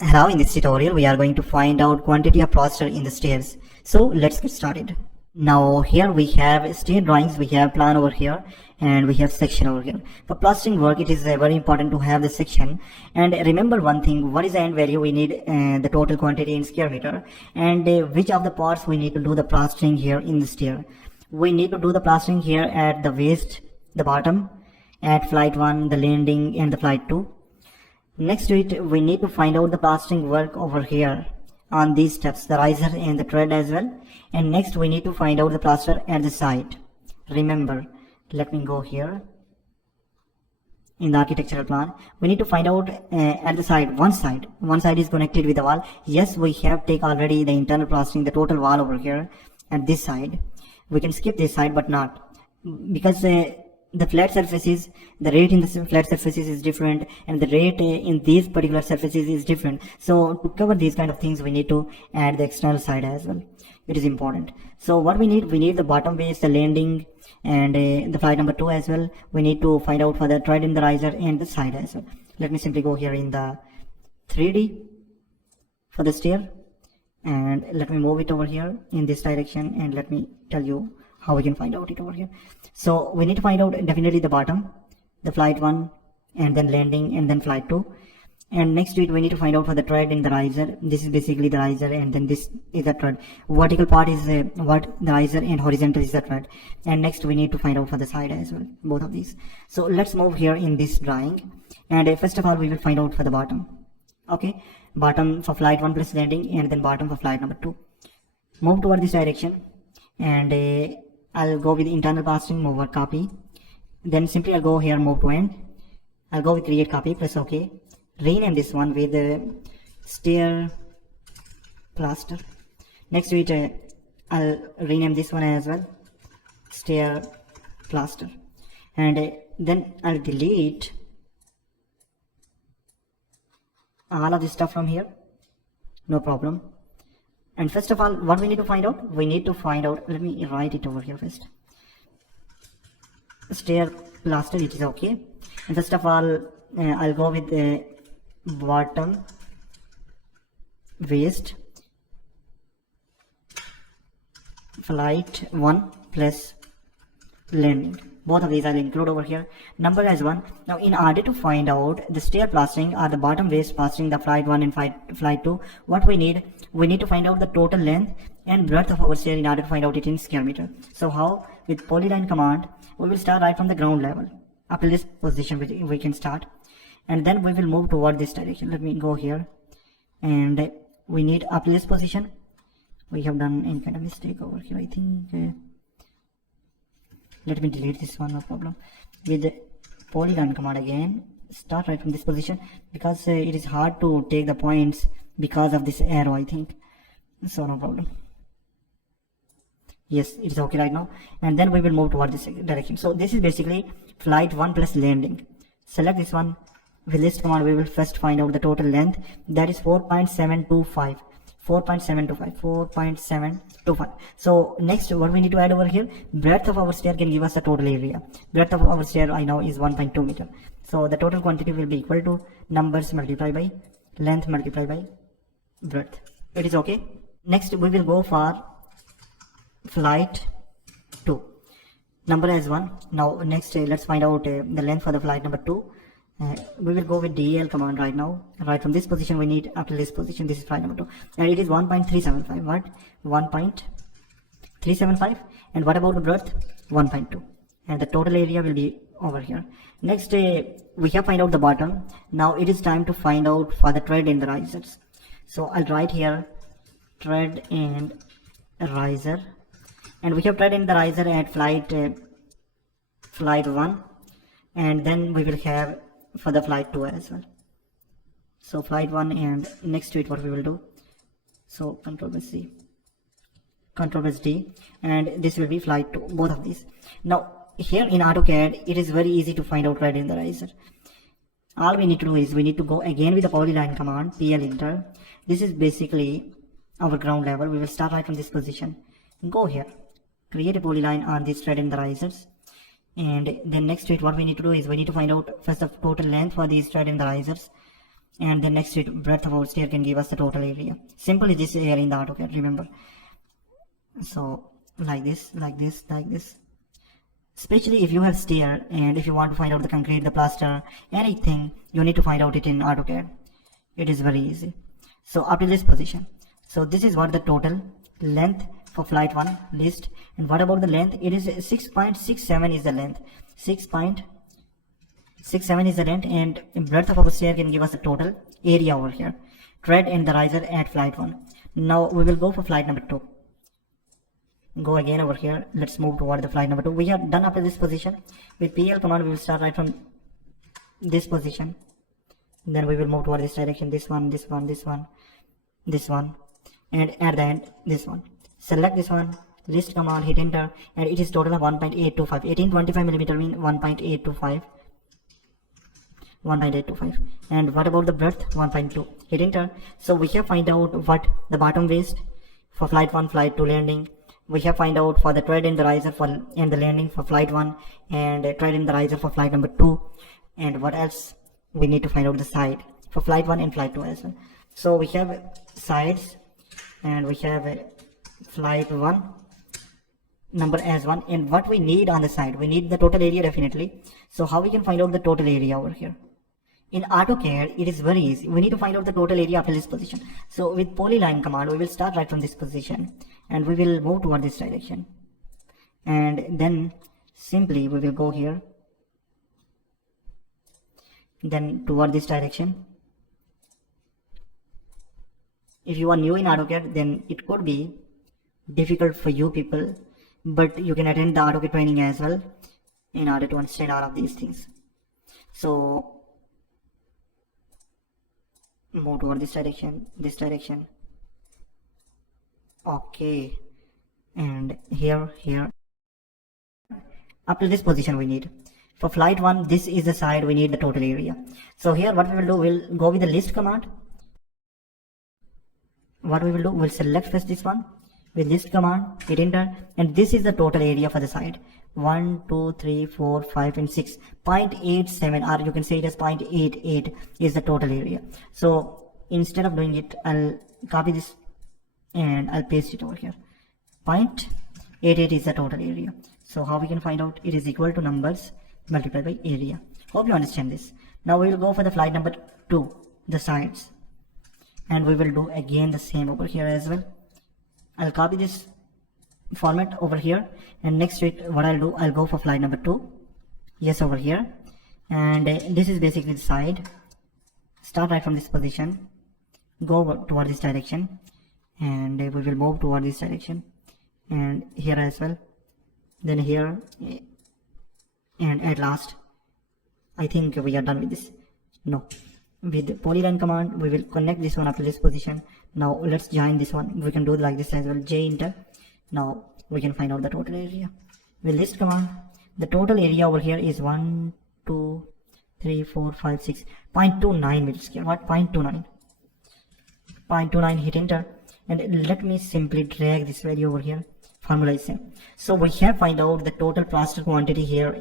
Hello, in this tutorial we are going to find out quantity of plaster in the stairs. So let's get started. Now here we have stair drawings, we have plan over here and we have section over here. For plastering work it is very important to have the section, and remember one thing, what is the end value? We need the total quantity in square meter, and which of the parts we need to do the plastering here in the stair. We need to do the plastering here at the waist, the bottom, at flight 1, the landing and the flight 2. Next to it, we need to find out the plastering work over here on these steps, the riser and the tread as well. And next we need to find out the plaster at the side. Remember, let me go here. In the architectural plan, we need to find out at the side, one side is connected with the wall. Yes, we have take already the internal plastering, the total wall over here at this side. We can skip this side, but not, because the flat surfaces, the rate in the flat surfaces is different, and the rate in these particular surfaces is different. So to cover these kind of things, we need to add the external side as well. It is important. So what we need the bottom base, the landing, and the flight number 2 as well. We need to find out for the tread in the riser and the side as well. Let me simply go here in the 3D for the stair, and let me move it over here in this direction, and let me tell you how we can find out it over here. So we need to find out definitely the bottom, the flight 1, and then landing, and then flight 2. And next to it we need to find out for the tread in the riser. This is basically the riser, and then this is the tread. Vertical part is what the riser, and horizontal is the tread. And next we need to find out for the side as well, both of these. So let's move here in this drawing, and first of all we will find out for the bottom. Okay, bottom for flight 1 plus landing, and then bottom for flight number 2. Move toward this direction, and I'll go with internal plastering, move over copy. Then simply I'll go here, move to end. I'll go with create copy, press OK. Rename this one with stair plaster. Next to it, I'll rename this one as well, stair plaster. And then I'll delete all of this stuff from here, no problem. And first of all, what we need to find out? We need to find out, let me write it over here first. Stair plaster, it is okay. And first of all, I'll go with the bottom, waist, flight 1 plus landing. Both of these I'll include over here. Number as 1. Now in order to find out the stair plastering or the bottom waist plastering, the flight 1 and flight 2, what we need to find out the total length and breadth of our stair in order to find out it in square meter. So how? With polyline command, we will start right from the ground level. Up to this position we can start, and then we will move toward this direction. Let me go here, and we need up to this position. We have done any kind of mistake over here, I think. Let me delete this one, no problem. With the polygon command again, start right from this position, because it is hard to take the points because of this arrow, I think. So no problem. Yes, it is okay right now. And then we will move toward this direction. So this is basically flight 1 plus landing. Select this one. With list command we will first find out the total length, that is 4.725. 4.725. So next what we need to add over here, breadth of our stair can give us the total area. Breadth of our stair I know is 1.2 meter. So the total quantity will be equal to numbers multiplied by length multiplied by breadth. It is okay. Next we will go for flight 2. Number as 1. Now next let's find out the length for the flight number 2. We will go with DL command right now. Right from this position we need up to this position. This is flight number 2, and it is 1.375. What? 1.375. And what about the breadth? 1.2. And the total area will be over here. Next we have find out the bottom. Now it is time to find out for the tread and the risers. So I'll write here tread and riser, and we have tread and the riser at flight 1, and then we will have for the flight 2 as well. So flight 1, and next to it what we will do, so control plus C, control plus D, and this will be flight 2, both of these. Now here in AutoCAD it is very easy to find out tread in the riser. All we need to do is we need to go again with the polyline command, PL enter. This is basically our ground level. We will start right from this position, go here, create a polyline on this tread and the risers. And then next to it what we need to do is we need to find out first the total length for these tread and the risers. and then next to it, breadth of our stair can give us the total area. Simple is this here in the AutoCAD, remember. So like this, like this, like this. Especially if you have stair and if you want to find out the concrete, the plaster, anything, you need to find out it in AutoCAD. It is very easy. So up to this position. So this is what the total length for flight 1 list. And what about the length? It is 6.67 is the length. 6.67 is the length, and breadth of our stair can give us the total area over here. Tread and the riser at flight 1. Now we will go for flight number 2. Go again over here. Let's move toward the flight number 2. We are done up to this position. With PL command, we will start right from this position. Then we will move toward this direction. This one, this one, this one, this one, and at the end, this one. Select this one. List command, hit enter, and it is total of 1.825. 1825 millimeter mean 1.825. 1.825. And what about the breadth? 1.2. Hit enter. So we have find out what the bottom waist for flight 1, flight 2 landing. We have find out for the tread and the riser for and the landing for flight 1, and tread and the riser for flight number 2. And what else? We need to find out the side for flight 1 and flight 2 as well. So we have sides, and we have flight 1 number as 1, and what we need on the side, we need the total area definitely. So how we can find out the total area over here? In AutoCAD, it is very easy. We need to find out the total area after this position. So with polyline command, we will start right from this position, and we will move toward this direction. And then simply we will go here, then toward this direction. If you are new in AutoCAD, then it could be difficult for you people, but you can attend the AutoCAD training as well in order to understand all of these things. So move toward this direction, okay, and here up to this position we need. For flight 1, this is the side, we need the total area. So here what we will do, we'll go with the list command. What we will do, we'll select first this one with list command, hit enter, and this is the total area for the side. 1, 2, 3, 4, 5, and 6. 0.87, or you can say it as 0.88 is the total area. So instead of doing it, I'll copy this and I'll paste it over here. 0.88 is the total area. So how we can find out? It is equal to numbers multiplied by area. Hope you understand this. Now we will go for the flight number 2, the sides, and we will do again the same over here as well. I'll copy this format over here, and next to it, what I'll do, I'll go for flight number 2. Yes, over here, and this is basically the side. Start right from this position, go toward this direction, and we will move toward this direction, and here as well, then here, and at last I think we are done with this. No, with the polyline command we will connect this one up to this position. Now let's join this one. We can do like this as well, J enter. Now we can find out the total area with list command. The total area over here is 1, 2, 3, 4, 5, 6, 0.29 meter square. What? 0.29. 0.29, hit enter, and let me simply drag this value over here. Formula is same. So we have find out the total plaster quantity here